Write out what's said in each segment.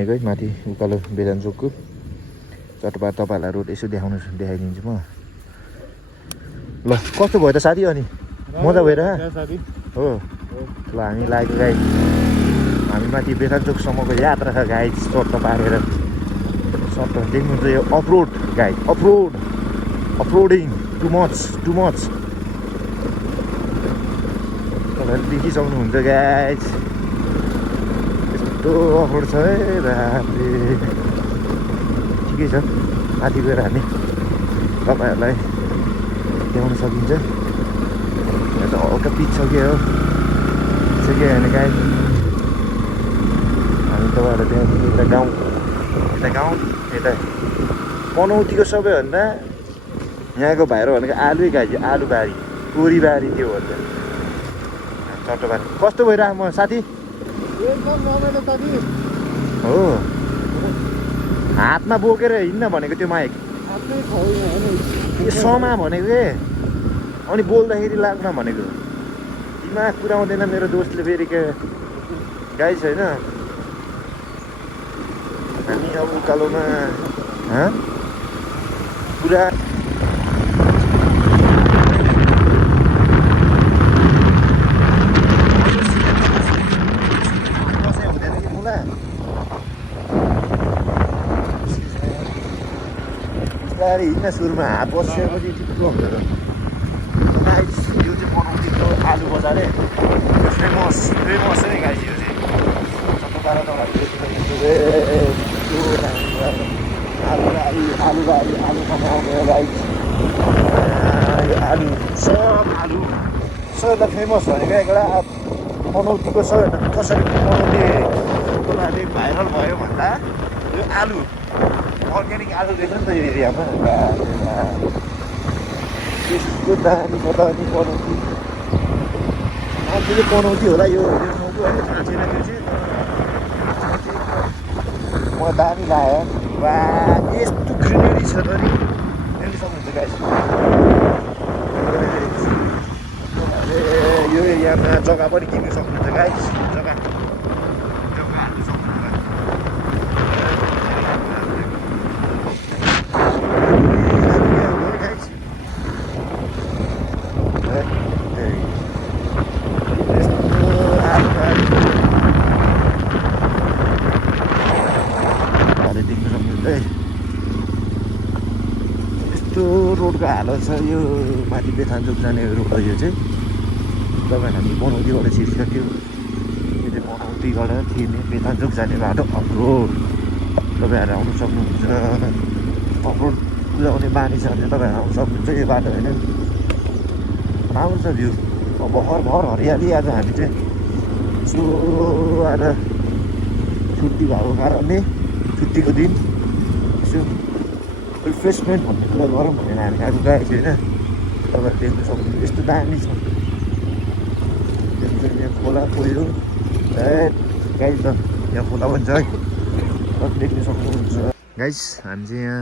माथि उकालो बेदान्चोकको चट्टपाट तपाईँहरूलाई रोड यसो देखाइदिन्छु म। ल कस्तो भयो त साथी? अनि मजा भएर हो ल हामी लागेको गाई हामी माथि बेदान्चोकसम्मको यात्रा छ गाई चट्ट पारेर सट्ट देख्नुहुन्छ यो अफरोड गाई अफरोडिङ टु मच तपाईँहरूले देखिसक्नुहुन्छ गाई यस्तो अफरोड छ है बाफरे ठिकै छ माथि गएर हामी तपाईँहरूलाई देखाउन सकिन्छ। यहाँ त हल्का पिच छ के हो होइन गाई हामी तपाईँहरूलाई देखाउँछौँ। यता गाउँ यता पनौतीको सबैभन्दा यहाँको भाइरो भनेको आलु गाई आलुबारी तोरीबारी त्यो भन्छ चट्टबारी। कस्तो भइरहेको म साथी? एकदम रमाइलो साथी हो हातमा बोकेर हिँड्न भनेको त्यो माइक समा भनेको के अनि बोल्दाखेरि लाग्न भनेको दिमाग पुऱ्याउँदैन मेरो दोस्तले फेरि के गाई छैन। हामी अब उकालोमा पुरा हिँड्न सुरुमा हात बसेपछि ठिक्क हुँदैन। यो चाहिँ पनौतीको आलु बजार फेमस है गाई यो चाहिँ आलुबारी आलु बनाउने गाई आलु सबैभन्दा फेमस भनेको एउटा पनौतीको सबैभन्दा कसरी पनौतीको लागि भाइरल भयो भन्दा यो आलु अर्ग्यानिक आलु देख्छ नि त यो एरियामा त्यसको दामी छ त अनि पनौती मान्छेले पनौती होला यो ठाउँको होइन थाहा छैन त्यो चाहिँ म दामी लाग्यो वा यस्तो ग्रिनेरी छ त नि देख्न सक्नुहुन्छ गाइस। यो एरियामा जग्गा पनि किन्नु सक्नुहुन्छ गाइस जग्गा हाल्नु सक्नुहुन्छ। रोडको हालत छ यो माथि बेथानचोक जाने रोड हो यो चाहिँ। तपाईँ हामी पनौतीबाट छिरिसक्यो यो चाहिँ पनौतीबाट थिर्ने बेथानचोक जाने बाटो अफरोड तपाईँहरू आउनु सक्नुहुन्छ। अफरोड कुदाउने बानी छ भने तपाईँहरू आउनु सक्नुहुन्छ यो बाटो होइन राम्रो छ भ्यू। अब भर हरियाली आज हामी चाहिँ यसो आज छुट्टी भएको कारणले छुट्टीको दिन यसो रिफ्रेसमेन्ट भन्ने कुरा गरौँ भनेर हामी आज गएको थियो होइन। तपाईँहरू देख्न सक्नुहुन्छ यस्तो दामी छ यहाँ खोला पहिरो गाई त यहाँ खोला पनि छ है देख्न सक्नुहुन्छ। गाइस हामी चाहिँ यहाँ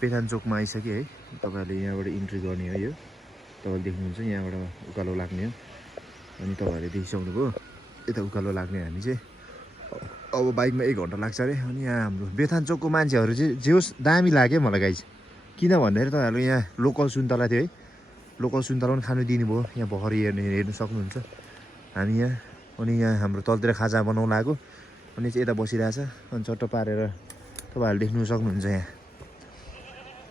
बेथानचोकमा आइसक्यो है। तपाईँहरूले यहाँबाट इन्ट्री गर्ने हो यो तपाईँले देख्नुहुन्छ यहाँबाट उकालो लाग्ने हो अनि तपाईँहरूले देखिसक्नुभयो यता उकालो लाग्ने हामी चाहिँ अब बाइकमा 1 घन्टा लाग्छ अरे। अनि यहाँ हाम्रो बेथानचोकको मान्छेहरू चाहिँ जे होस् दामी लाग्यो मलाई गाइस किन भन्दाखेरि तपाईँहरू यहाँ लोकल सुन्तला थियो है लोकल सुन्तला पनि खानु दिनुभयो। यहाँ भर्खर हेर्नु सक्नुहुन्छ हामी यहाँ अनि यहाँ हाम्रो तलतिर खाजा बनाउनु लाग्यो अनि चाहिँ यता बसिरहेछ अनि चट्ट पारेर तपाईँहरूले देख्नु सक्नुहुन्छ। यहाँ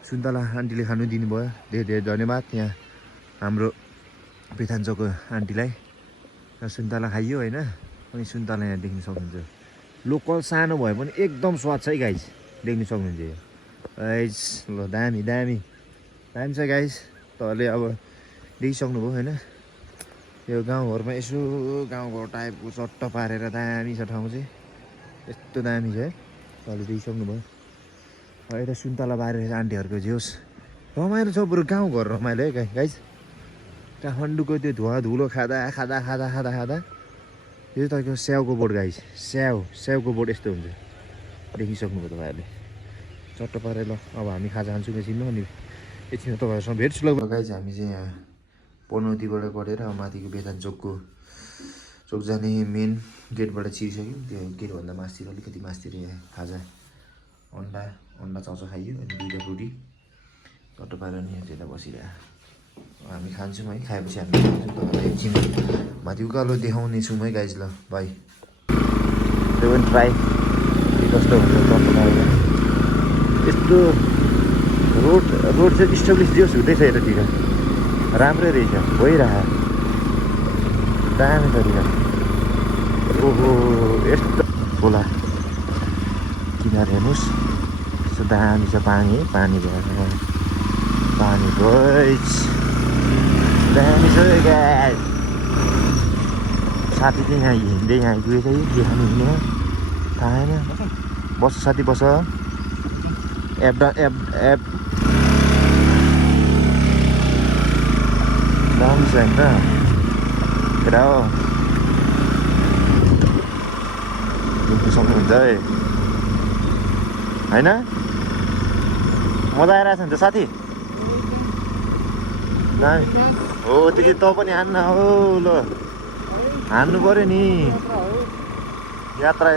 सुन्तला आन्टीले खानु दिनुभयो धेरै धेरै धन्यवाद यहाँ हाम्रो बेथानचोकको आन्टीलाई। सुन्तला खाइयो होइन अनि सुन्तला यहाँ देख्न सक्नुहुन्छ लोकल सानो भए पनि एकदम स्वाद छ है गाइस देख्न सक्नुहुन्छ यो गाइस ल दामी छ गाइस। तपाईँहरूले अब देखिसक्नुभयो होइन यो गाउँघरमा यसो गाउँघर टाइपको चट्ट पारेर दामी छ ठाउँ चाहिँ यस्तो दामी छ है तपाईँहरूले देखिसक्नुभयो। यता सुन्तला बारेर आन्टीहरूको जे होस् रमाइलो छ बरु गाउँघर रमाइलो है गाइस। काठमाडौँको त्यो धुलो खाँदा यो तपाईँको स्याउको बोट गाइस स्याउको बोट यस्तो हुन्छ देखिसक्नुभयो तपाईँहरूले चट्ट पारेर। ल अब हामी खाजा खान्छौँ एकछिनमा अनि एकछिनमा तपाईँहरूसँग भेट्छु ल गाइस। हामी चाहिँ यहाँ पनौतीबाट बढेर माथिको बेथानचोकको चोक जाने मेन गेटबाट छिरिसक्यौँ। त्यो गेटभन्दा मास्तिर अलिकति मास्तिर खाजा अन्डा चाउचाउ खाइयो अनि 2टा रोटी टट्ट पारेर नि यता बसिरहेको हामी खान्छौँ है। खाएपछि हामी खान्छौँ तपाईँलाई एकछिन माथि उकालो देखाउने छौँ है गाइज। ल बाई त्यो पनि ट्राई के कस्तो हुन्छ टट्ट पारेर। यस्तो रोड चाहिँ इस्टाब्लिस दियोस् हुँदैछ यतातिर राम्रै रहेछ भइरह दामी तरिका। ओहो यस्तो खोला किनार हेर्नुहोस् यस्तो दामी छ पानी है। पानी भएर पानी गइस दामी छ गाइस। साथी चाहिँ यहाँ हिँड्दै यहाँ गएछ कि के खानु हिँड्ने थाहा छैन। बस साथी बस एप दामी छ होइन केटा हो देख्नु सक्नुहुन्छ है होइन। मजा आइरहेछ नि त साथी हो त्यति तँ पनि हान्न हो। ल हान्नु पऱ्यो नि यात्रा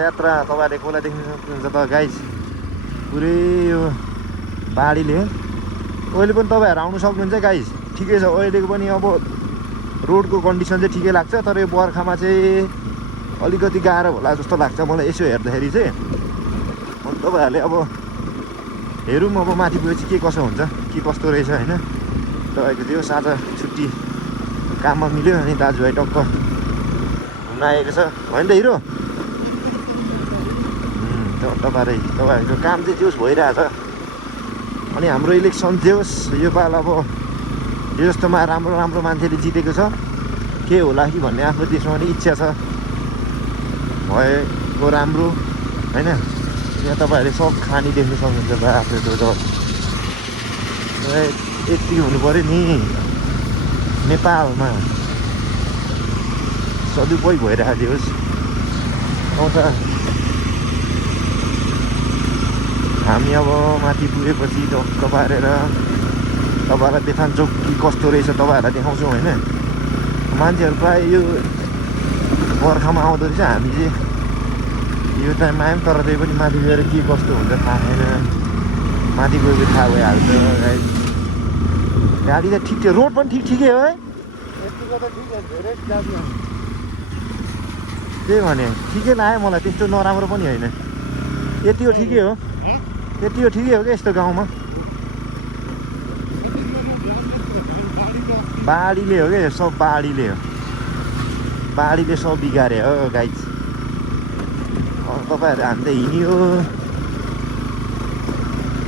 तपाईँहरूले खोला देख्नु सक्नुहुन्छ त गाइस। पुरै यो पहाडीले अहिले पनि तपाईँहरू आउनु सक्नुहुन्छ गाइस। ठिकै छ अहिलेको पनि अब रोडको कन्डिसन चाहिँ ठिकै लाग्छ तर यो बर्खामा चाहिँ अलिकति गाह्रो होला जस्तो लाग्छ मलाई यसो हेर्दाखेरि चाहिँ। अनि तपाईँहरूले अब हेरौँ अब माथि गएपछि के कसो हुन्छ के कस्तो रहेछ होइन। तपाईँको त्यो साझा छुट्टी काममा मिल्यो अनि दाजुभाइ टक्क घुम्न आएको छ होइन त हिरो। तपाईँहरू तपाईँहरूको काम चाहिँ जोस् भइरहेछ। अनि हाम्रो इलेक्सन जोस् यो पाल अब यो जस्तोमा राम्रो मान्छेले जितेको छ के होला कि भन्ने आफ्नो देशमा पनि इच्छा छ भएको राम्रो होइन। यहाँ तपाईँहरूले सब खानी देख्नु सक्नुहुन्छ आफ्नो जब यति हुनु पऱ्यो नि नेपालमा सदुपयोग भइरहेको थियोस् आउँछ। हामी अब माथि पुगेपछि टक्क पारेर तपाईँहरूलाई बेथान चोक कि कस्तो रहेछ तपाईँहरूलाई देखाउँछौँ होइन। मान्छेहरू प्रायः यो बर्खामा आउँदो रहेछ। हामी चाहिँ यो टाइममा आयौँ तर त्यही पनि माथि गएर के कस्तो हुन्छ थाहा छैन। माथि गएपछि थाहा भइहाल्छ। गाडी त ठिक थियो रोड पनि ठिकै हो है। त्यही भने ठिकै लाग्यो मलाई त्यस्तो नराम्रो पनि होइन। यति हो ठिकै हो क्या यस्तो गाउँमा। बाढीले हो क्या सब बाढीले सब बिगारे हो गाइज। तपाईँहरू हामी त हिँड्यो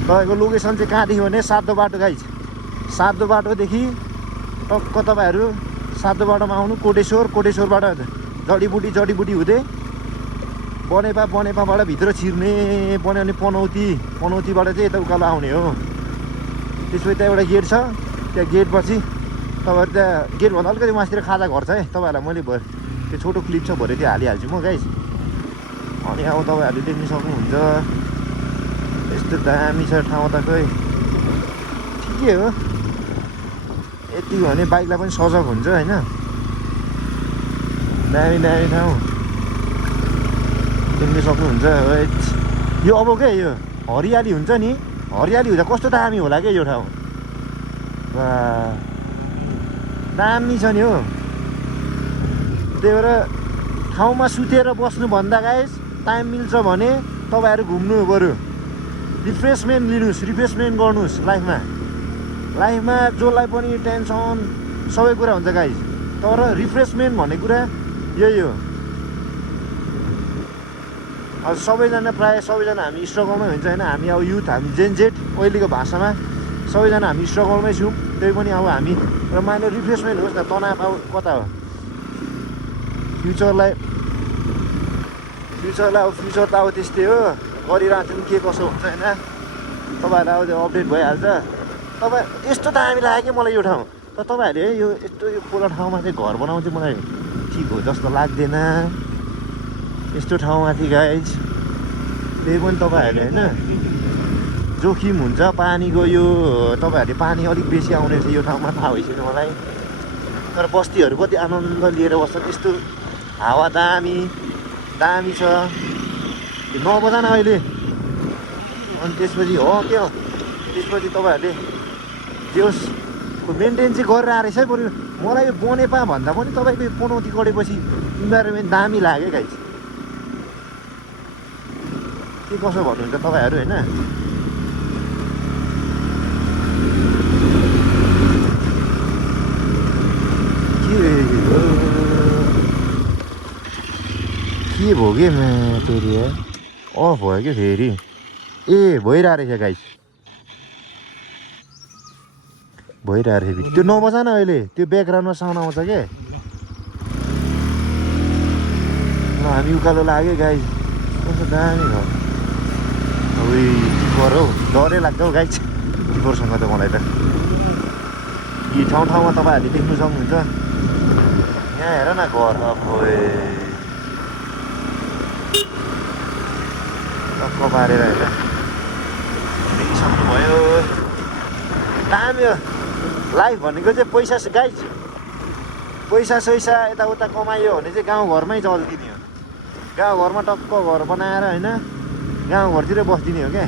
तपाईँको लोकेसन चाहिँ कहाँदेखि भने सातो बाटो गाइज। सातो बाटोदेखि टक्क तपाईँहरू सातो बाटोमा आउनु कोटेश्वरबाट जडीबुटी हुँदै बनेपाबाट भित्र छिर्ने बनाउने पनौतीबाट चाहिँ यता उकालो आउने हो। त्यसपछि त्यहाँ एउटा गेट छ त्यहाँ गेटपछि तपाईँहरू त्यहाँ गेटभन्दा अलिकति मास्तिर खाजा घर छ है। तपाईँहरूलाई मैले त्यो छोटो क्लिप छ भरे त्यो हालिहाल्छु म गाइस। अनि अब तपाईँहरूले देख्न सक्नुहुन्छ यस्तो दामी छ ठाउँ त खोइ ठिकै हो। यति भने बाइकलाई पनि सजग हुन्छ होइन। दामी ठाउँ देख्न सक्नुहुन्छ। यो अब क्या यो हरियाली हुन्छ नि हरियाली हुँदा कस्तो दामी होला क्या यो ठाउँ दामी छ नि हो। त्यही भएर ठाउँमा सुतेर बस्नुभन्दा गाइस टाइम मिल्छ भने तपाईँहरू घुम्नु बरु रिफ्रेसमेन्ट लिनुहोस् रिफ्रेसमेन्ट गर्नुहोस् लाइफमा जसलाई पनि टेन्सन सबै कुरा हुन्छ गाइस। तर रिफ्रेसमेन्ट भन्ने कुरा यही हो। अब प्रायः सबैजना हामी स्ट्रगलमै हुन्छ होइन। हामी अब युथ हामी जेनजेट अहिलेको भाषामा सबैजना हामी स्ट्रगलमै छौँ। त्यही पनि अब हामी र माइन्ड रिफ्रेसमेन्ट होस् न तनाव अब कता हो फ्युचरलाई अब फ्युचर त अब त्यस्तै हो गरिरहेको के कसो हुन्छ होइन। तपाईँहरूलाई अब त्यो अपडेट भइहाल्छ। तपाईँ यस्तो दामी लाग्यो कि मलाई यो ठाउँ। तर तपाईँहरूले यो यस्तो यो खोला ठाउँमा चाहिँ घर बनाउनु चाहिँ मलाई ठिक हो जस्तो लाग्दैन यस्तो ठाउँमाथि गाइज। त्यही पनि तपाईँहरूले होइन जोखिम हुन्छ पानीको यो तपाईँहरूले पानी अलिक बेसी आउने रहेछ यो ठाउँमा थाहा भइसक्यो मलाई। तर बस्तीहरू कति आनन्द लिएर बस्छन् यस्तो हावा दामी दामी छ। 9 बजा न अहिले। अनि त्यसपछि हो के हो त्यसपछि तपाईँहरूले जे होस् मेन्टेन चाहिँ गरेर आएछ है। बरु मलाई यो बनेपा भन्दा पनि तपाईँको यो पनौती गढेपछि इन्भाइरोमेन्ट दामी लाग्यो गाइस। के कसो भन्नुहुन्छ तपाईँहरू होइन। के भयो कि फेरि अफ भयो कि फेरि ए भइरहेको रहेछ गाइस भइरहेको रहेछ त्यो 9 बजा न अहिले त्यो ब्याकग्राउन्डमा साउन्ड आउँछ के हामी उकालो लाग्यो गाइस कस्तो दामी भयो अब टिपर हौ डरै लाग्छ हौ गाइस टिपरसँग त मलाई त यी ठाउँमा तपाईँहरूले देख्नु सक्नुहुन्छ यहाँ हेर न घर टक्क पारेर होइन देखिसक्नुभयो दामी हो लाइफ भनेको चाहिँ पैसा गाइस पैसा सैसा यताउता कमाइयो भने चाहिँ गाउँघरमै चल्दिने हो गाउँघरमा टक्क घर बनाएर होइन गाउँघरतिरै बस्दिने हो क्या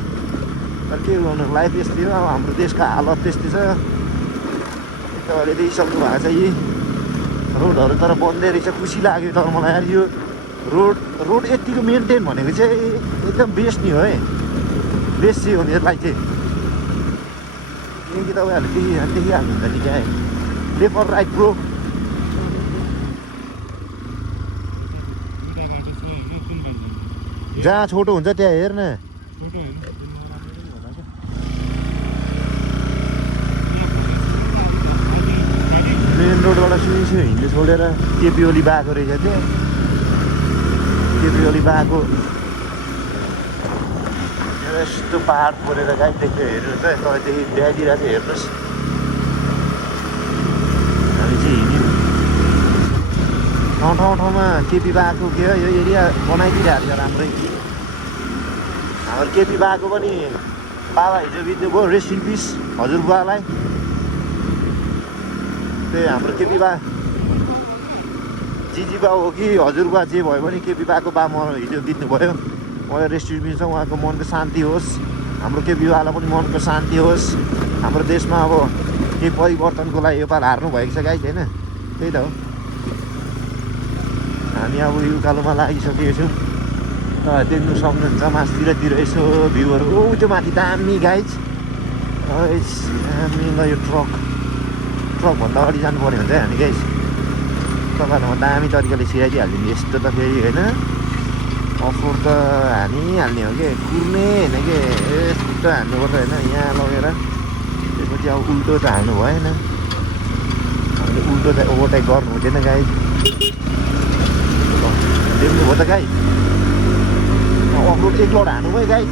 तर के गर्नु लाइफ यस्तै हो अब हाम्रो देशको हालत त्यस्तै छ तपाईँले देखिसक्नु भएको छ यी रोडहरू तर बन्दै रहेछ खुसी लाग्यो तर मलाई यार यो रोड यतिको मेन्टेन भनेको चाहिँ एकदम बेस्ट नि हो है बेस्ट चाहिँ हो नि यसलाई चाहिँ किनकि तपाईँहरूले देखिहाल्नुहुन्छ नि क्या लेफ्ट अर राइट ब्रो जहाँ छोटो हुन्छ त्यहाँ हेर्न मेन रोडबाट सुनिसु हिँड्नु छोडेर केपी ओली बाएको रहेछ त्यहाँ केपी ओली बाएको यस्तो पाहाड फोरेर गाई देख्यो हेर्नुहोस् है तपाईँदेखि देखाइदिरहेको छ हेर्नुहोस् हामी चाहिँ हिँड्यौँ ठाउँमा केपी बाएको के हो यो एरिया बनाइदिइरहेको छ राम्रै हाम्रो केपी बाएको पनि बाबा हिजो बित्नु भयो रेस्ट इन पिस हजुरबुवालाई त्यही हाम्रो केपी बा जिजी बा हो कि हजुरबा जे भयो भने केपी बाको बा म हिजो बित्नु भयो उहाँ रेस्ट इन पिस छ उहाँको मनको शान्ति होस् हाम्रो केपी बालाई पनि मनको शान्ति होस् हाम्रो देशमा अब केही परिवर्तनको लागि योपाल हार्नु भएको छ गाइस होइन त्यही त हो हामी अब उकालोमा लागिसकेको छौँ त देख्नु सक्नुहुन्छ मासतिरतिर यसो भ्यूहरू ऊ त्यो माथि दामी गाइज दामी ल यो ट्रकभन्दा अगाडि जानु पऱ्यो भने चाहिँ हामी गाइज तपाईँहरूमा दामी तरिकाले सिकाइदिइहाल्यो नि यस्तो त फेरि होइन अफरोड त हानिहाल्ने हो कि कुर्ने होइन कि यस्तो हान्नुपर्छ होइन यहाँ लगेर त्यसपछि अब उल्टो त हाल्नु भएन हामीले उल्टो त ओभरटेक गर्नु हुँदैन गाइज देख्नुभयो त गाई अफरोड एक लड हान्नुभयो गाई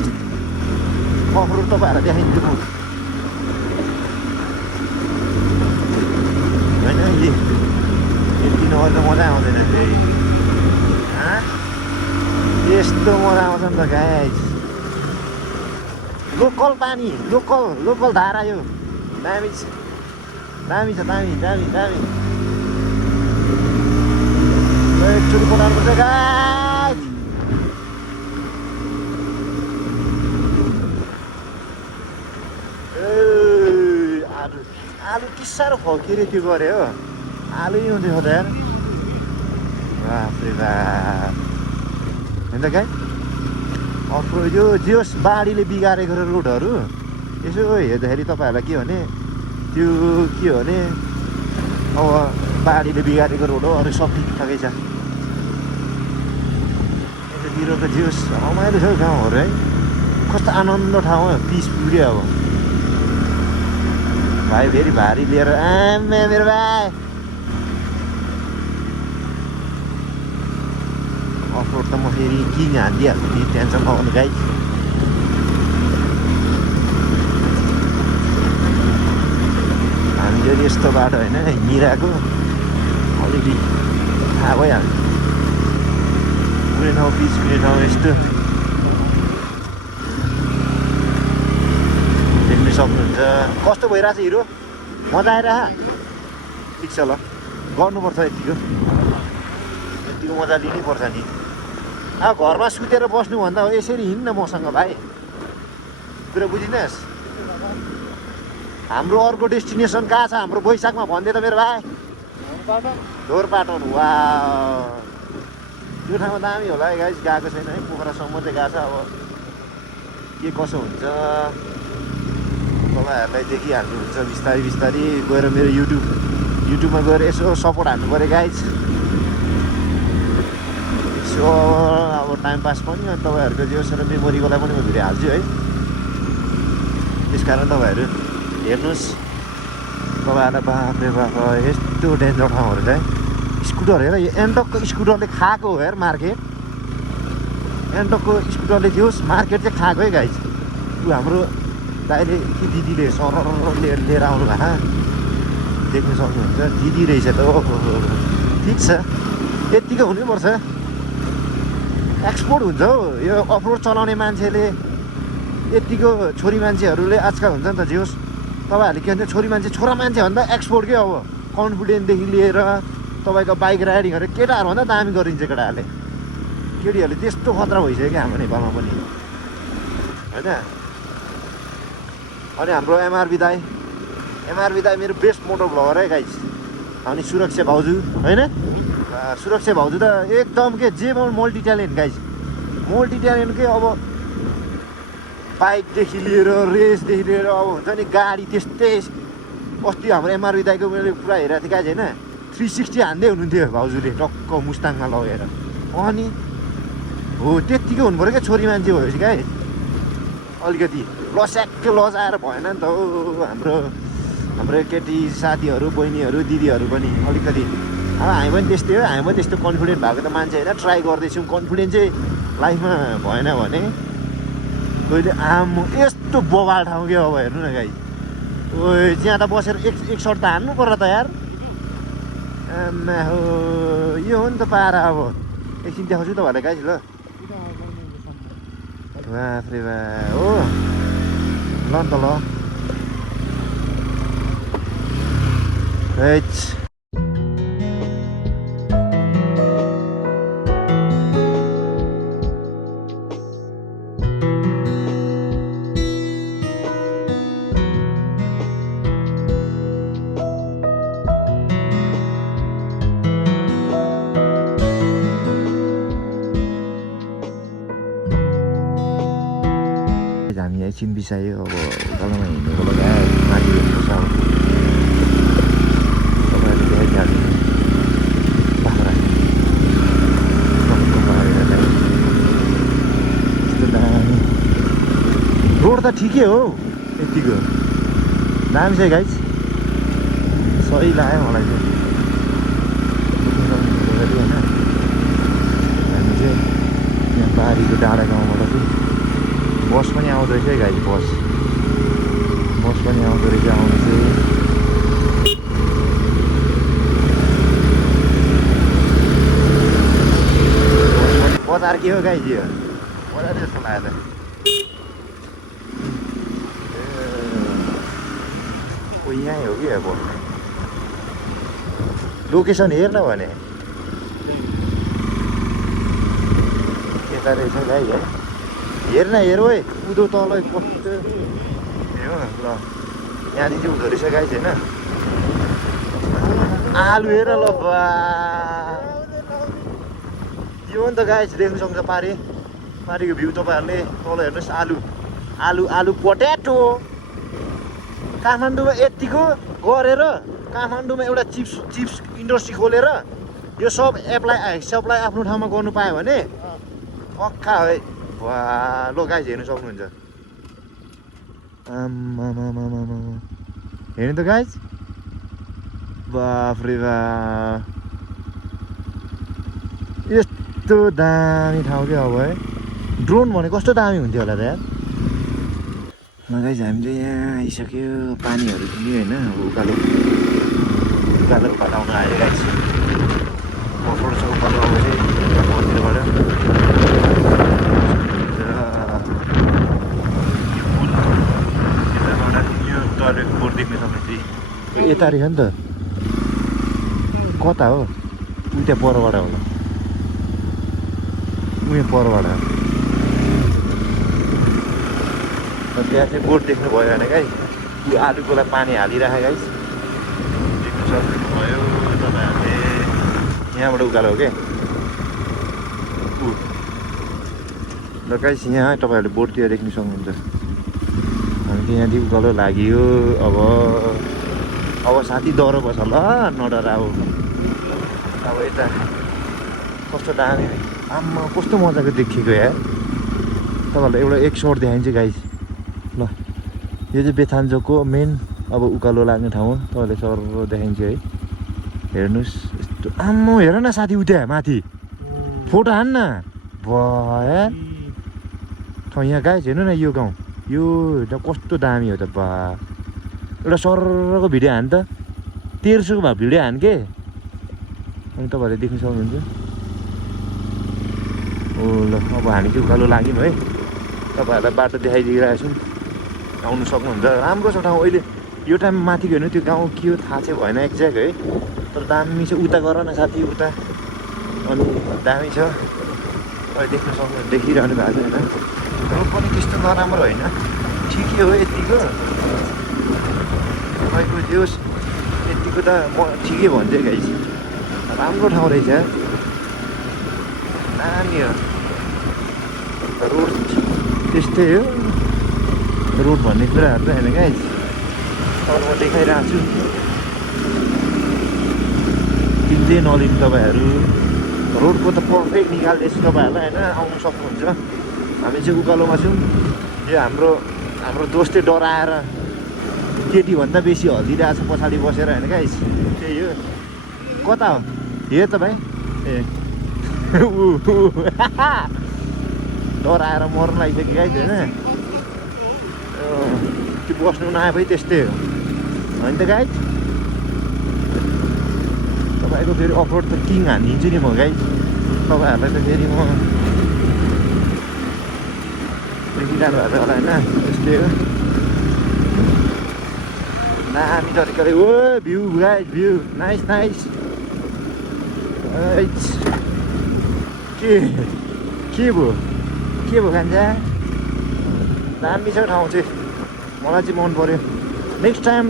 अफरोड तपाईँहरूलाई देखाइदिन्छु म होइन यति नगरी त मजा आउँदैन फेरि यस्तो मजा आउँछ नि त गाई लोकल पानी लोकल धारा यो दामी छ दामी एकचोटि पठाउनुपर्छ गाई आलु के साह्रो के अरे त्यो गरे हो आलु हुँदैछ त यार बाफ्रे बाफ होइन त गाई अफरोड यो जे होस् बाढीले बिगारेको रोडहरू यसो हेर्दाखेरि तपाईँहरूलाई के भने त्यो के हो भने अब बाढीले बिगारेको रोड हो अरू सब ठिकठाकै छ यतातिरको जे होस् रमाइलो छ गाउँहरू है कस्तो आनन्द ठाउँ हो पिसफुल अब भाइ फेरि भारी लिएर आमे मेरो भाइ अफरोड त म फेरि किङ हानिदिइहाल्छु नि टेन्सन नगर्नु गाई हामीले यस्तो बाटो होइन हिँडिरहेको अलिकति थाहा भइहाल्छ कुनै ठाउँ पिच कुनै ठाउँ यस्तो देख्नु सक्नुहुन्छ कस्तो भइरहेछ हिरो मजा आइरह ठिक छ ल गर्नुपर्छ यतिको यतिको मजा लिनैपर्छ नि। अब घरमा सुतेर बस्नुभन्दा यसरी हिँड्न मसँग भाइ, कुरा बुझिनस्? हाम्रो अर्को डेस्टिनेसन कहाँ छ हाम्रो वैशाखमा भनिदिए त मेरो भाइ? ढोरपाटन। वा त्यो ठाउँमा दामी होला है गाइस, गएको छैन है, पोखरासम्म चाहिँ गएको छ। अब के कसो हुन्छ तपाईँहरूलाई देखिहाल्नुहुन्छ बिस्तारै बिस्तारै गएर मेरो युट्युबमा गएर यसो सपोर्ट हान्नु पऱ्यो गाइस। यसो अब टाइम पास पनि अनि तपाईँहरूको जे होस् र मेमोरीकोलाई पनि म भिडियो हाल्छु है। त्यस कारण तपाईँहरू हेर्नुहोस्। तपाईँहरूलाई बाफ्रे बाफ यस्तो डेन्जर ठाउँहरू चाहिँ स्कुटर हेर, यो एन्टकको स्कुटरले खाएको हो हेर मार्केट। एन्टकको स्कुटरले जे होस् मार्केट चाहिँ खाएको है गाइस। ऊ हाम्रो दाइले कि दिदीले सरर लिएर आउनु भएको देख्नु सक्नुहुन्छ। दिदी रहेछ त। ओहो ठिक छ, यत्तिकै हुनैपर्छ। एक्सपोर्ट हुन्छ हौ यो अफरोड चलाउने मान्छेले। यत्तिको छोरी मान्छेहरूले आजकल हुन्छ नि त। जे होस् तपाईँहरूले के भन्छ, छोरी मान्छे छोरा मान्छे भन्दा एक्सपोर्ट के अब कन्फिडेन्टदेखि लिएर तपाईँको बाइक राइडिङहरू केटाहरूभन्दा दामी गरिन्छ केटाहरूले। केटीहरूले त्यस्तो खतरा भइसक्यो क्या हाम्रो नेपालमा पनि होइन। अनि हाम्रो एमआरबी दाई मेरो बेस्ट मोटो भ्लगर है गाइस। अनि सुरक्षा भाउजू होइन, सुरक्षा भाउजू त एकदम के जे multi talent guys, multi talent के। अब बाइकदेखि लिएर रेसदेखि लिएर अब हुन्छ नि गाडी त्यस्तै। अस्ति हाम्रो एमआरबी दाईको मैले पुरा हेरेको थिएँ गाइस होइन। 360 हान्दै हुनुहुन्थ्यो भाउजूले टक्क मुस्ताङमा लगेर। अनि हो त्यत्तिकै हुनु पऱ्यो क्या छोरी मान्छे भएपछि क्या अलिकति लस्याक्कै लजाएर भएन नि त हो। हाम्रो केटी साथीहरू बहिनीहरू दिदीहरू पनि अलिकति अब हामी पनि त्यस्तै हो। हामी पनि त्यस्तो कन्फिडेन्ट भएको त मान्छे होइन। ट्राई गर्दैछौँ। कन्फिडेन्ट चाहिँ लाइफमा भएन भने कहिले यस्तो बवाल ठाउँ क्या। अब हेर्नु न गाइस, ओ ज्यादा बसेर एक सर्ट त हान्नु पर्छ त यार। आमा हो यो हो नि त पारा। अब एकछिन देखाउँछु तपाईँहरूलाई गाइस ल। बाफ्रे बा हो ल नि त ल हामी एकछिन बिसायो। अब उकालोमा हिँडेको लगायो माथि हेर्नुहोस्। अब तपाईँहरूले देखाइहाल्नु बाख्रा यस्तो दामी रोड त ठिकै हो, यतिको दामी छ गाइस। सही लाग्यो मलाई चाहिँ होइन। हामी चाहिँ यहाँ बारीको डाँडा गाउँबाट चाहिँ बस पनि आउँदो रहेछ है गाइस। बस पनि आउँदो रहेछ। आउनु चाहिँ बजार के हो गाइस? यो बजार जस्तो लाग्यो त। यहीँ हो कि अब लोकेसन हेर्न भने यता रहेछ गाइस है। हेर्न हेर है उदो तल कस्तो हेर ल यहाँदेखि हुँदो रहेछ गाइस होइन। आलु हेर ल बा यो हो नि त गाइस। देख्नु सक्छ पारीको भ्यू तपाईँहरूले। तल हेर्नुहोस् आलु पोटेटो। काठमाडौँमा यत्तिको गरेर काठमाडौँमा एउटा चिप्स इन्डस्ट्री खोलेर यो सब सप्लाई आफ्नो ठाउँमा गर्नु पायो भने पक्का है। वा लो गाइस हेर्नु सक्नुहुन्छ। आमामामामा हेर्नु त गाइस, बाफ्रे बा यस्तो दामी ठाउँ क्या अब है। ड्रोन भने कस्तो दामी हुन्थ्यो होला त यार। गाइस हामी चाहिँ यहाँ आइसक्यो। पानीहरू पनि होइन उकालो फटाउन आयो गाइस। अफरोड छ उकालो अब चाहिँ मन्दिरबाट बोर्ड देख्न सक्नुहुन्छ। यता रहेछ नि त कता हो? उता परबाट होला। उयो परबाट त्यहाँ चाहिँ बोट देख्नु भयो भने गाई यो आलुकोलाई पानी हालिराखे गाई देख्नु सक्नुभयो तपाईँहरूले यहाँबाट उकालो हो क्या ल गाइस यहाँ तपाईँहरूले बोटतिर देख्नु सक्नुहुन्छ हामी चाहिँ यहाँदेखि उकालो लाग्यो अब साथी डर बस ल नडर अब यता कस्तो दामी आम्मा कस्तो मजाको देखिएको यार तपाईँहरूलाई एउटा एक सर्ट देखाइन्छ गाइस ल यो चाहिँ बेथान्जोको मेन अब उकालो लाग्ने ठाउँ हो तपाईँहरूले सर देखाइन्छ है हेर्नुहोस् यस्तो आम्मा हेर न साथी उता माथि फोटो हान न भयो ठाउँ यहाँ गाइस हेर्नु न यो गाउँ यो कस्तो दामी हो त बा एउटा सरको भिडियो हान त 1300को भए भिडियो हान के अनि तपाईँहरूले देख्न सक्नुहुन्छ ओ ल अब हामी चाहिँ उकालो लाग्यौँ है तपाईँहरूलाई बाटो देखाइदिइरहेको छौँ आउनु सक्नुहुन्छ राम्रो छ ठाउँ अहिले यो टाइम माथि गयो भने त्यो गाउँ के हो थाहा चाहिँ भएन एक्ज्याक्ट है तर दामी छ उता गर न साथी उता अनि दामी छ अहिले देख्न सक्नुहुन्छ देखिरहनु भएको छ होइन रोड पनि त्यस्तो नराम्रो होइन ठिकै हो यतिको तपाईँको जे होस् यतिको त म ठिकै भन्छु है गाइस राम्रो ठाउँ रहेछ दामी हो रोड त्यस्तै हो रोड भन्ने कुराहरू त होइन गाइस तर म देखाइरहेको छु किन्दै नलिनु तपाईँहरू रोडको त पर्फेक्ट निकाल्दैछु तपाईँहरूलाई होइन आउनु सक्नुहुन्छ हामी चाहिँ उकालोमा छौँ यो हाम्रो दोस्तले डराएर केटीभन्दा बेसी हल्दिरहेको छ पछाडि बसेर होइन गाइस त्यही हो कता हो हे त भाइ ए डराएर मर्नु लागिसक्यो गाइस होइन त्यो बस्नु नआए पनि त्यस्तै हो होइन त गाइस तपाईँको फेरि अफरोड त किङ हानिदिन्छु नि म गाइस तपाईँहरूलाई त फेरि म देखिरहनु भएको होला होइन त्यस्तै हो दामी तरिकाले oh view guys view nice nice के भयो खान्छ दामी छ ठाउँ चाहिँ मलाई चाहिँ मन पऱ्यो नेक्स्ट टाइम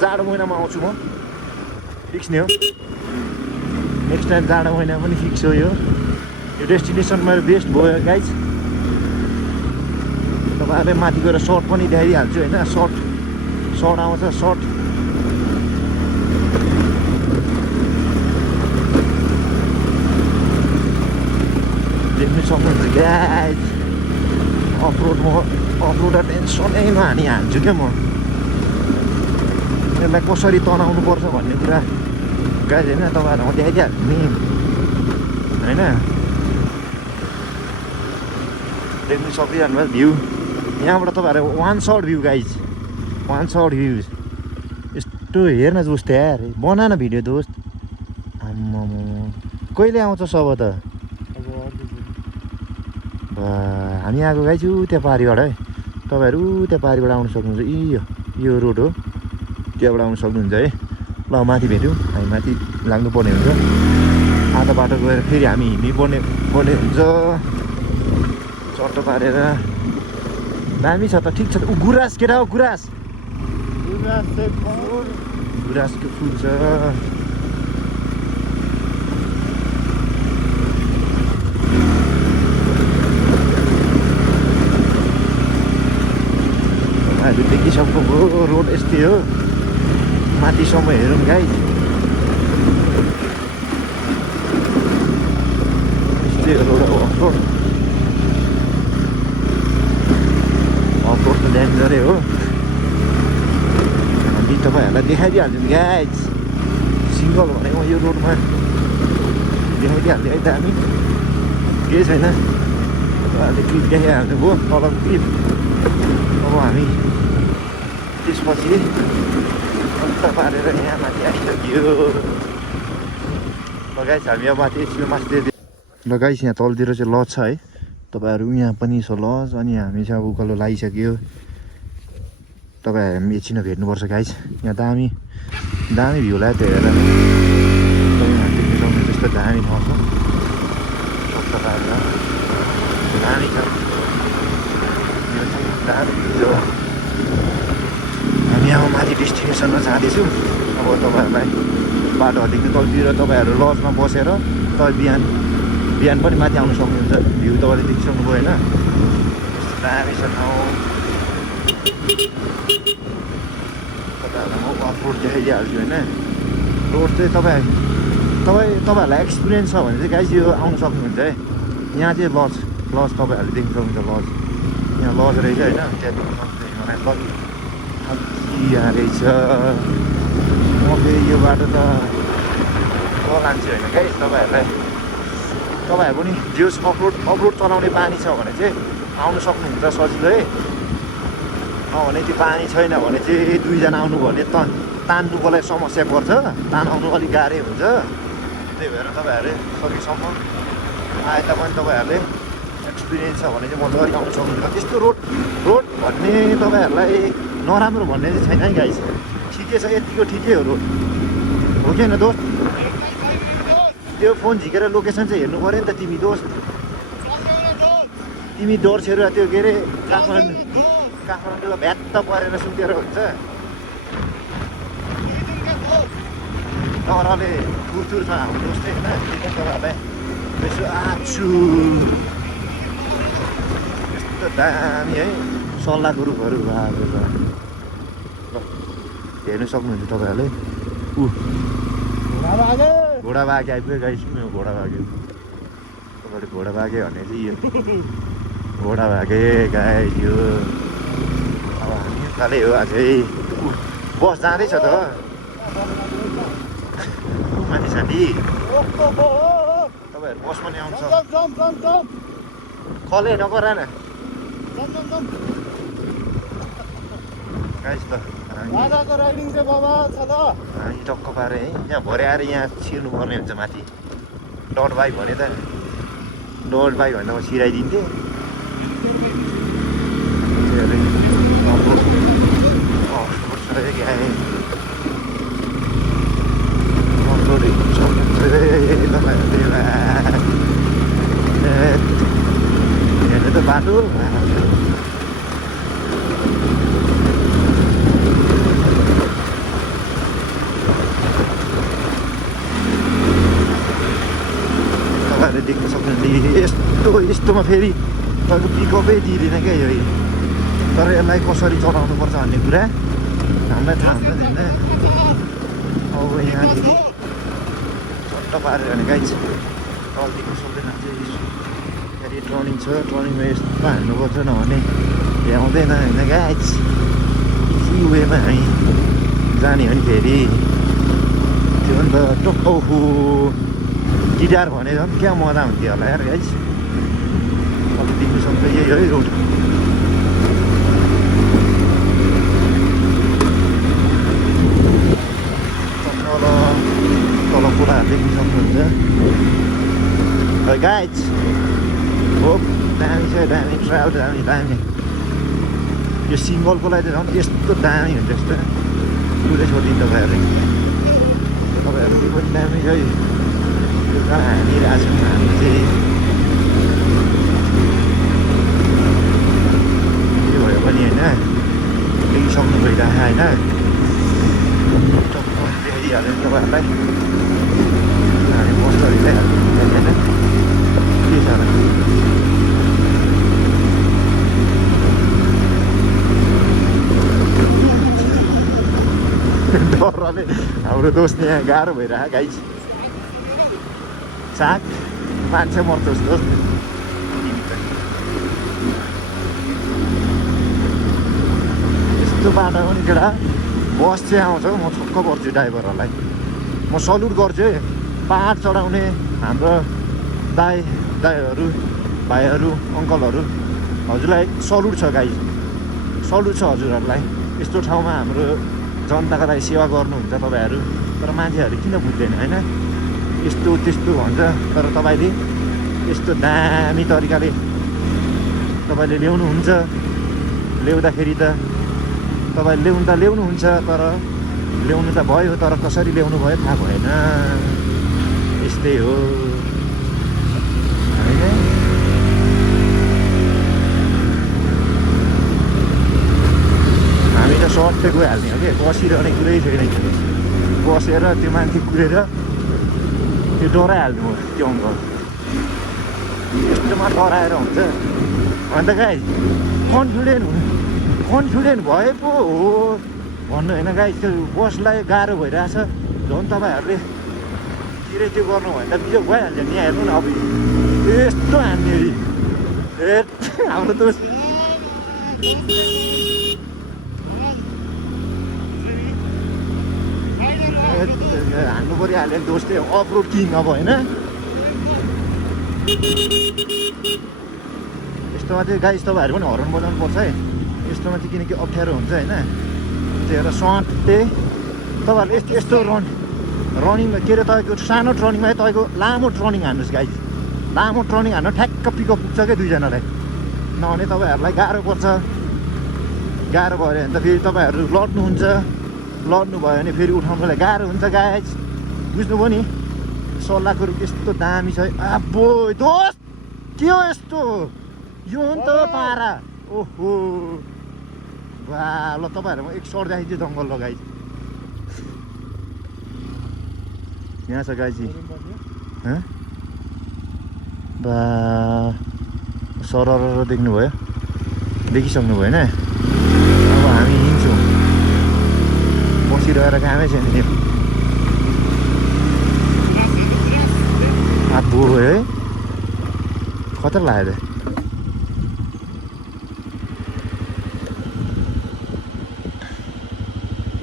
जाडो महिनामा आउँछु म फिक्स नै हो नेक्स्ट टाइम जाडो महिना पनि फिक्स हो यो डेस्टिनेसन मेरो बेस्ट भयो गाइज तपाईँहरूले माथि गएर सर्ट पनि देखाइदिइहाल्छु होइन सर्ट आउँछ सर्ट देख्नु सक्नुहुन्छ गाइज अफरोड टेन्सनै हाल्छु क्या म यसलाई कसरी तनाउनु पर्छ भन्ने कुरा गाइज होइन तपाईँहरू म देखाइदिइहाल्छु नि होइन देख्नु सकिरहनु भयो भ्यू यहाँबाट तपाईँहरू one short view guys one short view यस्तो हेर्न दोस्त यार बना न भिडियो दोस्त आम्मा कहिले आउँछ सब त हामी आएको गाइछु त्यहाँ पारिबाट है तपाईँहरू त्यहाँ पारिबाट आउनु सक्नुहुन्छ यो रोड हो त्यहाँबाट आउनु सक्नुहुन्छ है ल माथि भेट्यौँ हामी माथि लाग्नुपर्ने हुन्छ आधा बाटो गएर फेरि हामी हिँड्नुपर्ने हुन्छ चट्टो पारेर दामी छ त ठिक छ गुराँस केटा हो गुराँसको फुल छ अहिले देखिसक्नु भयो रोड यस्तै हो माथिसम्म हेरौँ गाइस यस्तै हो रोड अफरोड त डेन्जरै हो हामी तपाईँहरूलाई देखाइदिइहाल्छौँ गाइस सिङ्गल भनेको यो रोडमा देखाइदिइहाल्थ्यो है त हामी केही छैन तपाईँहरूले क्लिप देखाइहाल्नु भयो तल क्लिप अब हामी त्यसपछि अन्त पारेर यहाँ माथि आइसक्यो लगाइस हामी अब माथि एकछिन माथि लगाइस यहाँ तलतिर चाहिँ लज छ है तपाईँहरू यहाँ पनि छ लज अनि हामी चाहिँ अब उकालो लागिसक्यो तपाईँ हामी एकछिन भेट्नुपर्छ गाइस यहाँ दामी भ्यू लाग्यो त्यो हेरेर तपाईँ देख्नु सक्नुहुन्छ त्यस्तो दामी ठाउँ छ पानी छ यो चाहिँ दामी जो हामी अब माथि डेस्टिनेसनमा जाँदैछौँ अब तपाईँहरूलाई बाटो अलिकति तलतिर तपाईँहरू लजमा बसेर तपाईँ बिहान पनि माथि आउनु सक्नुहुन्छ भ्यू तपाईँले देखिसक्नु भयो होइन यस्तो दामी छ ठाउँ तपाईँहरूलाई म अफरोड देखाइदिइहाल्छु होइन रोड चाहिँ तपाईँहरूलाई एक्सपिरियन्स छ भने चाहिँ गाइस यो आउनु सक्नुहुन्छ है यहाँ चाहिँ लज तपाईँहरूले देख्नु सक्नुहुन्छ लज यहाँ लज रहेछ होइन त्यहाँ देख्नु सक्नुहुन्छ लज यहाँ रहेछ म फेरि यो बाटो त लान्छु होइन गाइस तपाईँहरू पनि जेस अफरोड चलाउने बानी छ भने चाहिँ आउनु सक्नुहुन्छ सजिलै नभने त्यो पानी छैन भने चाहिँ दुईजना आउनु भने तान्नुको लागि समस्या पर्छ तान्नु अलिक गाह्रै हुन्छ त्यही भएर तपाईँहरूले सकेसम्म आए तापनि तपाईँहरूले एक्सपिरियन्स छ भने चाहिँ मजाले आउनु सक्नुहुन्छ त्यस्तो रोड भन्ने तपाईँहरूलाई नराम्रो भन्ने चाहिँ छैन है गाइस ठिकै छ यतिको ठिकै हो रोड हो कि होइन दोस्त त्यो फोन झिकेर लोकेसन चाहिँ हेर्नु पऱ्यो नि त तिमी दोस्त तिमी डोर्सेर त्यो के अरे काठमाडौँको भ्यात्त परेर सुतेर हुन्छ डरले तुर छ हाम्रो दोस्तै होइन तपाईँहरूलाई यसो आछु यस्तो दामी है सल्लाहको रुखहरू भएको छ ल हेर्नु सक्नुहुन्छ तपाईँहरूले घोडा बाघे आइपुग्यो गाइस घोडा बाघे तपाईँले घोडा बाघे भने चाहिँ यो घोडा बाघे गाई यो अब हामी खाले हो अझै बस जाँदैछ त माथि साथी तपाईँहरू बसमा नि आउँछ कले नगर न गाइस त हामी टक्क पारे है यहाँ भरे आएर यहाँ छिर्नु पर्ने हुन्छ माथि डट बाइक भने त डट बाइक भन्दा म छिराइदिन्थेँ हेर्नु त बाटो तपाईँहरूले देख्न सक्नुहुन्छ यस्तोमा फेरि तपाईँको पिकअपै दिँदैन क्या यो तर यसलाई कसरी चलाउनु पर्छ भन्ने कुरा हामीलाई थाहा हुन्छ होइन अब यहाँदेखि चट्ट पारेर भने गाइस तल देख्नु सक्दैन फेरि टर्निङ छ टर्निङमा यस्तो हाल्नुपर्छ नभने भ्याउँदैन होइन गाइस इजी वेमा हामी जाने हो नि फेरि त्यो अन्त टक्कौ गिटार भने झन् क्या मजा हुन्थ्यो होला यार गाइस अब देख्नु सक्छ यही है रोड तल कुराहरू देख्नु सक्नुहुन्छ गाइस हो दामी छ दामी ट्राभल दामी यो सिङ्गलको लागि चाहिँ झन् यस्तो दामी हुन्छ यस्तो पुरै छोडिदिनु तपाईँहरू पनि दामी छ यो हानिरहेको छौँ हामी चाहिँ के भयो पनि होइन देखिसक्नु भइरहेको होइन देखाइदिइहाल्यो तपाईँहरूलाई हामी मस्त हिँडिहाल्छ होइन के छ डरले हाम्रो दोस्त यहाँ गाह्रो भइरहेको गाइस साग मान्छे मर्छस् दोस्त यस्तो बाटो पनि केटा बस चाहिँ आउँछ म छक्क पर्छु ड्राइभरहरूलाई म सल्युट गर्छु है पाहाड चढाउने हाम्रो दाइहरू भाइहरू अङ्कलहरू हजुरलाई सल्युट छ गाइस सल्युट छ हजुरहरूलाई यस्तो ठाउँमा हाम्रो जनताको लागि सेवा गर्नुहुन्छ तपाईँहरू तर मान्छेहरू किन बुझ्दैन होइन यस्तो त्यस्तो भन्छ तर तपाईँले यस्तो दामी तरिकाले तपाईँले ल्याउनुहुन्छ ल्याउँदाखेरि त तपाईँले ल्याउनुहुन्छ तर ल्याउनु त भयो तर कसरी ल्याउनु भयो थाहा भएन यस्तै हो होइन सर्टै गइहाल्ने हो कि बसिरहने कुरै छैन बसेर त्यो मान्छे कुरेर त्यो डराइहाल्नु हो त्यो अङ्कल यस्तोमा डराएर हुन्छ अन्त गाई कन्फिडेन्ट भए पो हो भन्नु होइन गाई त्यो बसलाई गाह्रो भइरहेछ झन् तपाईँहरूले के अरे त्यो गर्नु भन्दा बिजो भइहाल्छ नि यहाँ हेर्नु न अब यस्तो हान्ने हाम्रो दोस्त हान्नु परिहाल्यो दोस्तै अफरोड किङ अब होइन यस्तोमा चाहिँ गाइस तपाईँहरू पनि हर्न बजाउनु पर्छ है यस्तोमा चाहिँ किनकि अप्ठ्यारो हुन्छ होइन त्यही भएर सट्टे तपाईँहरूले यस्तो रनिङमा के अरे तपाईँको सानो टर्निङमा तपाईँको लामो टर्निङ हान्नुहोस् गाइस लामो टर्निङ हान्नु ठ्याक्क पिकअप पुग्छ क्या दुईजनालाई नभने तपाईँहरूलाई गाह्रो पर्छ गाह्रो भयो भने त फेरि तपाईँहरू लड्नु भयो भने फेरि उठाउनुलाई गाह्रो हुन्छ गाइस बुझ्नुभयो नि सल्लाहको रुख यस्तो दामी छ आबो दोस्त के हो यस्तो यो हो नि त पारा ओहो बा ल तपाईँहरूमा एक सर्दाखेरि चाहिँ जङ्गल ल गाइस यहाँ छ गाइजी बा सरर देख्नुभयो देखिसक्नु भयो होइन अब हामी हिँड्छौँ बसिरहेर कामै छैन आबो है खतर लाग्यो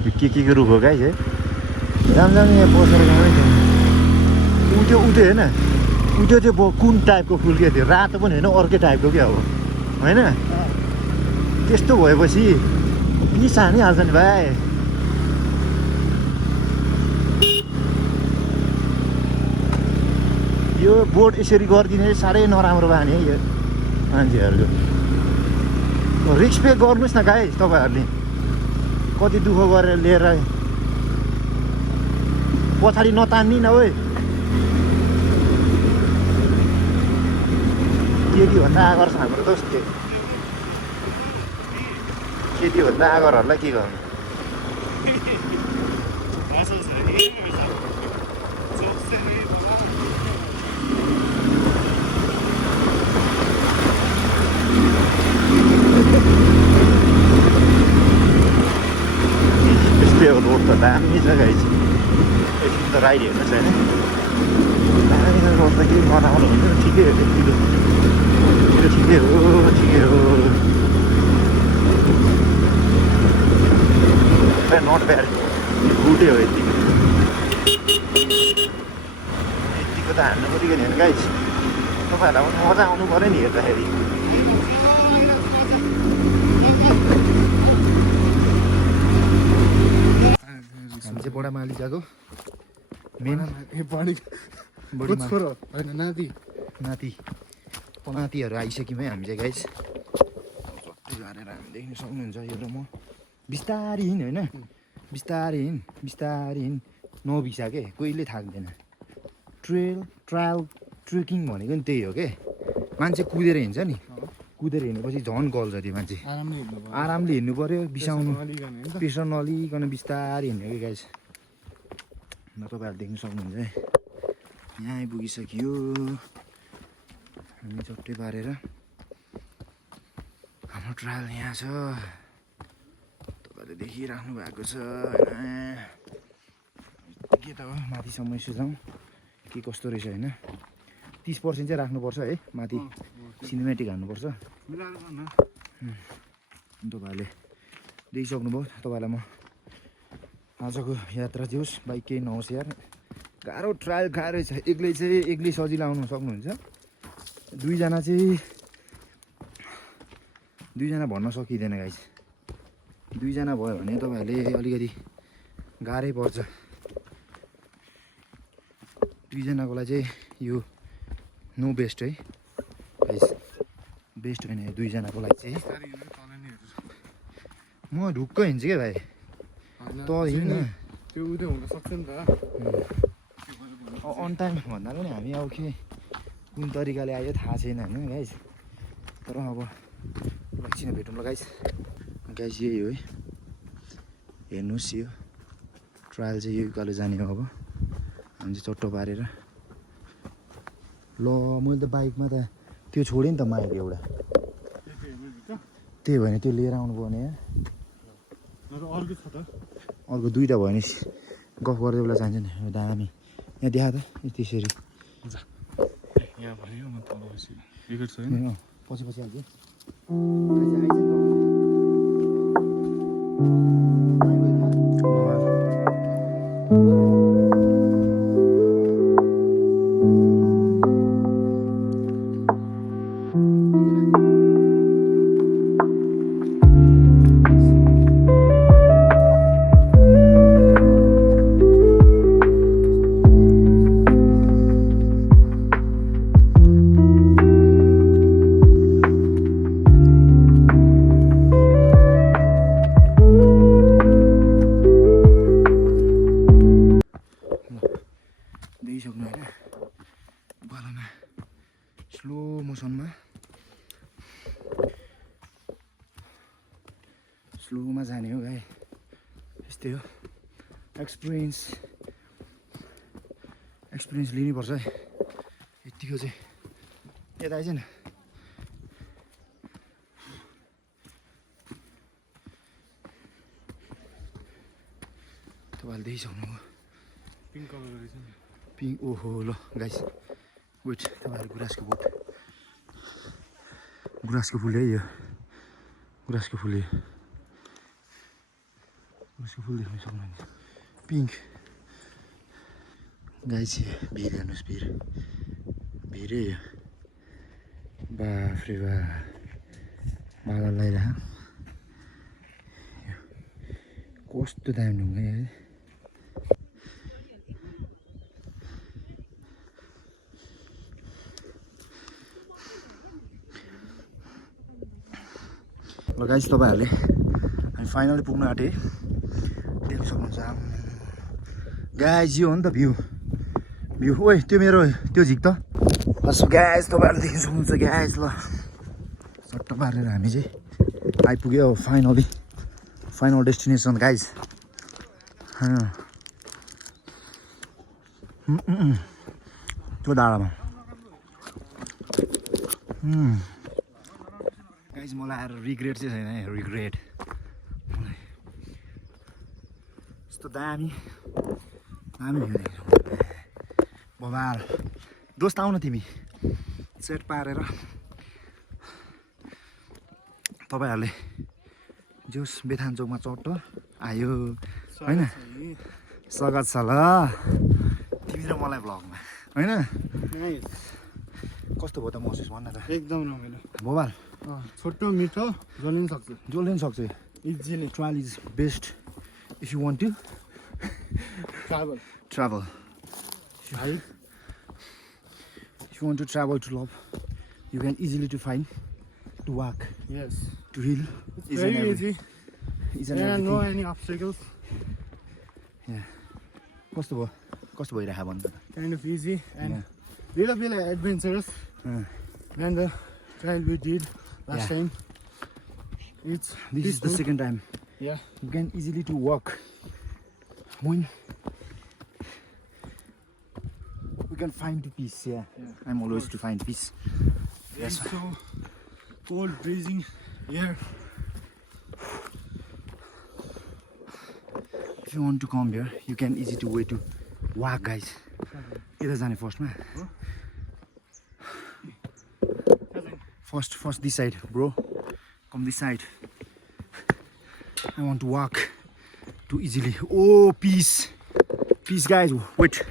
त के रुख हो गाइस है जाम यहाँ बसेर कामै छैन उठ्यो होइन उठ्यो चाहिँ कुन टाइपको फुल के थियो रातो पनि होइन अर्कै टाइपको क्या हो होइन त्यस्तो भएपछि पिस हानिहाल्छ नि भाइ यो बोर्ड यसरी गरिदिने साह्रै नराम्रो भयो नि है यो मान्छेहरूको रिक्स पे गर्नुहोस् न गाइस तपाईँहरूले कति दुःख गरेर लिएर पछाडि नतान्नी न ओइ केटीभन्दा आगर छ हाम्रो दोस्त केटीभन्दा आगरहरूलाई के गर्नु यस्तै हो रोड त दामी छ गाइस एकछिन त राइड हेर्नुहोस् होइन दामी छ रोड त केही नराम्रो हुन्छ ठिकै हो यतिको ठिकै हो नट ब्याड गुडै हो यतिको त हान्नु पऱ्यो नि गाइस तपाईँहरूलाई पनि मजा आउनु पऱ्यो नि हेर्दाखेरि हामी चाहिँ बडा मालिकाको मेन नातिहरू आइसक्यौँ है हामी चाहिँ गाइस झट्टै गरेर हामी देख्न सक्नुहुन्छ यो र म बिस्तारै हिँड होइन बिस्तारै हिँड नबिसा के कहिले थाक्दैन ट्रेकिङ भनेको नि त्यही हो के मान्छे कुदेर हिँड्छ नि कुदेर हिँडेपछि झन् गल्छ त्यो मान्छे आरामले हिँड्नु पऱ्यो बिसाउनु प्रेसर नलिकन बिस्तारै हिँड्ने कि गाइस ल तपाईँहरू देख्न सक्नुहुन्छ है यहाँ आइपुगिसक्यो हामी चट्टै पारेर हाम्रो ट्रायल यहाँ छ तपाईँहरूले देखिराख्नु भएको छ होइन के त हो माथिसम्म यसो जाउँ के कस्तो रहेछ होइन 30% चाहिँ राख्नुपर्छ है माथि सिनेमेटिक हान्नुपर्छ तपाईँहरूले देखिसक्नुभयो तपाईँहरूलाई म आजको यात्रा चाहिँ होस् बाइक केही नहोस् यार गाह्रो ट्रायल गाह्रै छ एक्लै सजिलो आउनु सक्नुहुन्छ दुईजना भन्न सकिँदैन गाइस दुईजना भयो भने तपाईँहरूले अलिकति गाह्रै पर्छ दुईजनाको लागि चाहिँ यो नो बेस्ट है गाइस बेस्ट होइन यो दुईजनाको लागि चाहिँ म ढुक्क हिँड्छु क्या भाइ त हिँड्नु त्यो उदय हुन सक्छ नि त अन टाइम भन्दा पनि हामी अब के कुन तरिकाले आयो थाहा छैन होइन गाइस तर अब एकछिन भेटौँ ल गाइस यही हो है हेर्नुहोस् यो ट्रायल चाहिँ यो उकालो जाने हो अब हामी चाहिँ चट्टो पारेर ल मैले त बाइकमा त त्यो छोडेँ नि त माइक एउटा त्यही भएन त्यो लिएर आउनु पर्ने अर्को दुईवटा भयो नि गफ गरेर बेला चाहिन्छ नि दामी यहाँ देखा त त्यसरी यहाँ भन्यो म तल बसी विकेट छ पछि पछि आइज देखिसक्नु होइन उकालोमा स्लो मोसनमा स्लोमा जाने हो गाई यस्तै हो एक्सपिरियन्स लिनुपर्छ है यतिको चाहिँ यता आइज न तपाईँहरूले देखिसक्नु हो पिङ्क कलर रहेछ नि पिङ ओहो ल गाइस वेट तपाईँहरू गुराँसको फुल है यो गुराँसको फुल देख्न सक्नुहुन्छ पिङ्क गाइस भिर हेर्नुहोस् भिरै यो बाफ्रे बा माला लगाइरह कस्तो दामी ढुङ्गा है ल गाइस तपाईँहरूले हामी फाइनली पुग्न आँटे देख्न सक्नुहुन्छ गाइस यो हो नि त भ्यू ओइ त्यो मेरो त्यो झिक त हस् गाइस तपाईँहरूले देख्न सक्नुहुन्छ गाइस ल सट्ट पारेर हामी चाहिँ आइपुग्यो फाइनल डेस्टिनेसन गाइस त्यो डाँडामा गाइस मलाई आएर रिग्रेट चाहिँ छैन है रिग्रेट यस्तो दामी बबाल दोस्त आउन तिमी सेट पारेर तपाईँहरूले जोस् बेथान चोकमा चट्टो आयो होइन स्वागत छ ल तिमी र मलाई भ्लगमा होइन कस्तो भयो त महसुस भन्न त एकदम रमाइलो बबाल छोटो मिठो जल्न सक्छ easily trail is best if you want to travel hike if you want to travel to love you can easily to find to walk yes to hill it's very easy and no any obstacles yeah कस्तो भइरहेको भन्नु त kind of easy and little bit adventurous and the trial we did last time it's this is the second time yeah you can easily to walk when we can find peace I'm always to find peace it's so cold breezing air if you want to come here you can easy to way to walk guys यता जाने फर्स्टमा first this side bro come this side I want to walk too easily oh peace guys wait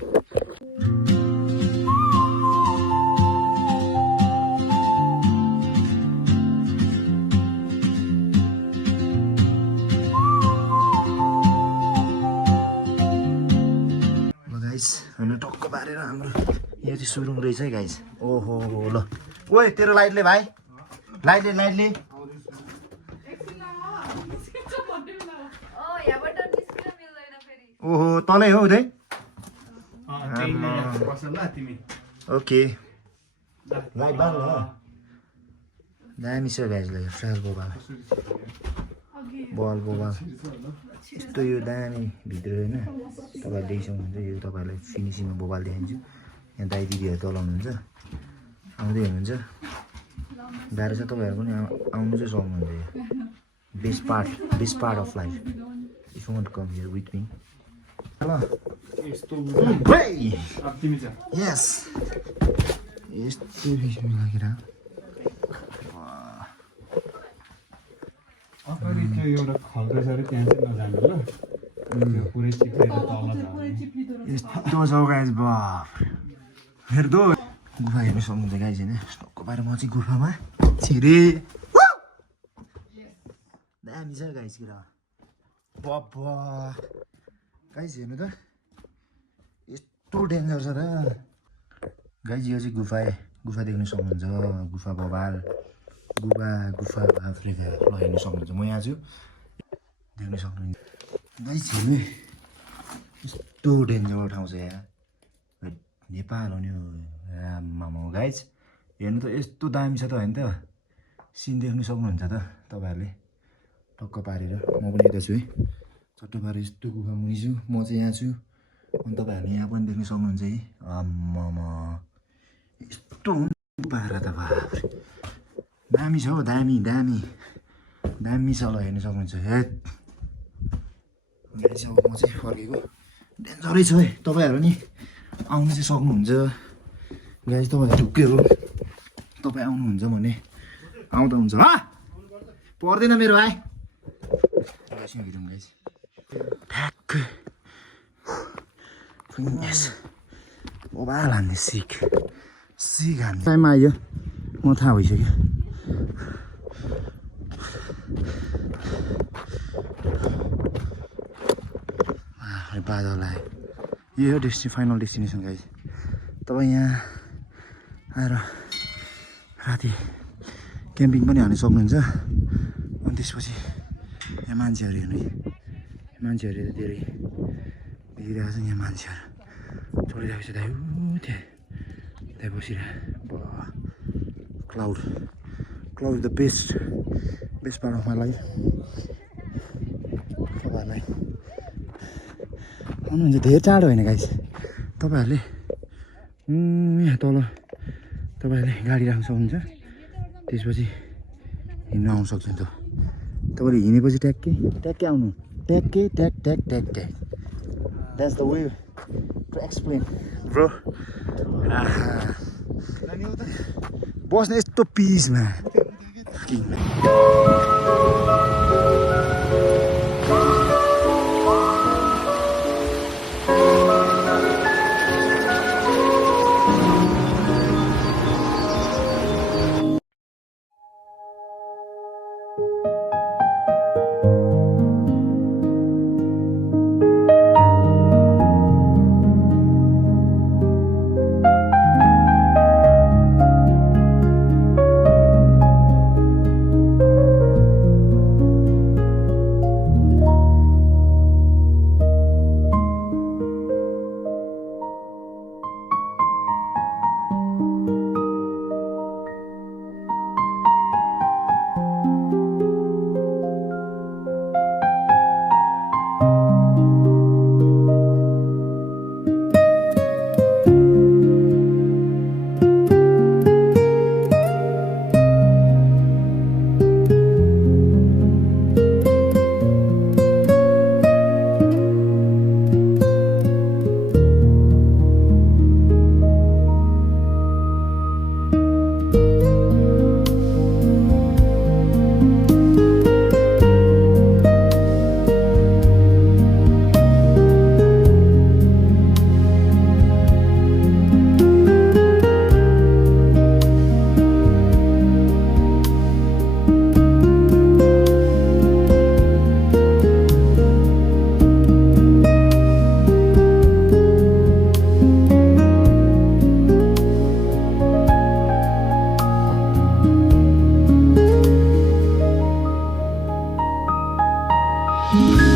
होइन टक्क पारेर हाम्रो यहाँ चाहिँ सुरुङ रहेछ है गाइस ओहो ल ओए तेरो लाइटले भाइ लाइटले ओहो तलै हो उदय ओके लाइट बाल्नु हो दामी छ गाइस ट्राभल बोबाल बवाल बवाल यस्तो यो दामी भित्र होइन तपाईँहरूले देखिसक्नुहुन्छ यो तपाईँहरूलाई फिनिसिङमा बवाल देखाइदिन्छु यहाँ दाइ दिदीहरू तल हुनुहुन्छ आउँदै हुनुहुन्छ गाह्रो छ तपाईँहरू पनि आउनु चाहिँ सक्नुहुन्छ यो best part of life if you want to come here with me ल यस यस्तो फिसमा लागेर अगाडि चाहिँ एउटा खल्को छ अरे त्यहाँ चाहिँ नजानु ल त्यो पुरै चिप्लेर तल जानु यस्तो छ गाइज बाफ हेर्दो गुफा हेर्नु सक्नुहुन्छ गाइज होइन टक्क पाएर म चाहिँ गुफामा छिरे दामी छ गाइज किरा बाबा गाइज हेर्नु त यस्तो डेन्जर छ र गाइज यो चाहिँ गुफा देख्नु सक्नुहुन्छ गुफा बबाल गुफा अफ्रिका ल हेर्नु सक्नुहुन्छ म यहाँ छु देख्नु सक्नुहुन्छ गाइज हेर्नु यस्तो डेन्जर ठाउँ छ यहाँ नेपाल हो नि आमामा गाइज हेर्नु त यस्तो दामी छ त होइन त सिन देख्नु सक्नुहुन्छ त तपाईँहरूले टक्क पारेर म पनि यता छु है चट्ट पारेर यस्तो गुफा मुनि छु म चाहिँ यहाँ छु अनि तपाईँहरूले यहाँ पनि देख्नु सक्नुहुन्छ है आमामा यस्तो पारा त बाफ्रे दामी छ हौ दामी छ ल हेर्नु सक्नुहुन्छ हेट गाइस अब म चाहिँ फर्केको डेन्जरै छ है तपाईँहरू नि आउनु चाहिँ सक्नुहुन्छ गाइस तपाईँहरू ढुक्कै हो तपाईँ आउनुहुन्छ भने आउँदा हुन्छ पर्दैन मेरो भाइ भिडियो गाइस ठ्याक्कै यस मोबाइल हान्ने सिक हान्ने टाइम आयो म थाहा भइसक्यो बादल आयो यो हो फाइनल डेस्टिनेसन गाइस तपाईँ यहाँ आएर राति क्याम्पिङ पनि हाल्नु सक्नुहुन्छ अनि त्यसपछि यहाँ मान्छेहरू हेर्नु मान्छेहरू धेरै देखिरहेको छ यहाँ मान्छेहरू चढिरहेको छ दाइ त्यहाँ बसिरहेको cloud the best part of my life तपाईँहरूलाई आउनुहुन्छ धेरै टाढो होइन गाइस तपाईँहरूले यहाँ तल तपाईँहरूले गाडी राख्नु सक्नुहुन्छ त्यसपछि हिँड्नु आउनु सक्छ नि त तपाईँले हिँडेपछि ट्याक्कै आउनु ट्याक्कै ट्याक that's the way to explain bro बस्ने यस्तो पिसमा you.